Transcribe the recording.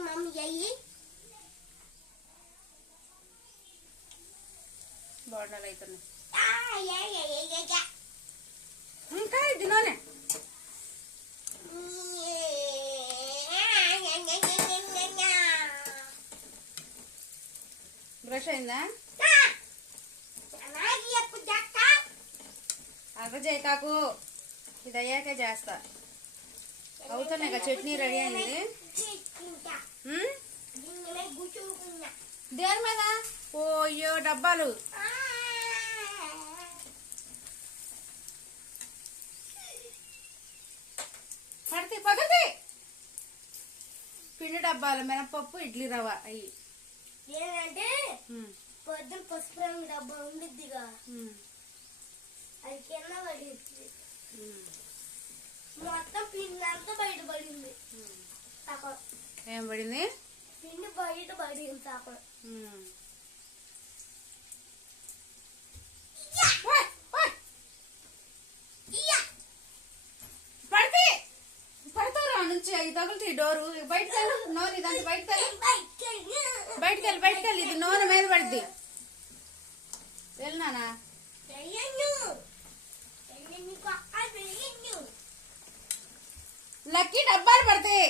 Mummy అయ్యి బోండాలు అవుతున్నాయి. ఇంకా ఇది నూనె బ్రష్ అయిందా అర్థ చేయకాకు ఇది అయ్యాకే చేస్తా అవుతున్నాయి కదా చట్నీ రెడీ అయింది అయ్యో డబ్బాలు. పడితే పగతి పిండి డబ్బాలు మినపప్పు ఇడ్లీ రవ్వ అయ్యి. ఏంటంటే పొద్దున పసుపు రంగు డబ్బా ఉండిద్దిగా. అది కింద పడింది. మొత్తం పిండి అంతా బయట పడింది. ఏం పడింది? పిండి బయట పడింది సగం అవి తగులుతాయి డోరు. బయటకు వెళ్ళు. నోరు ఇదంతా బయటకు వెళ్ళు. బయటకు వెళ్ళి బయటకు వెళ్ళి. ఇది నూనె మీద పడుద్ది. వెళ్ళినానా లక్కీ డబ్బాలు పడతాయి.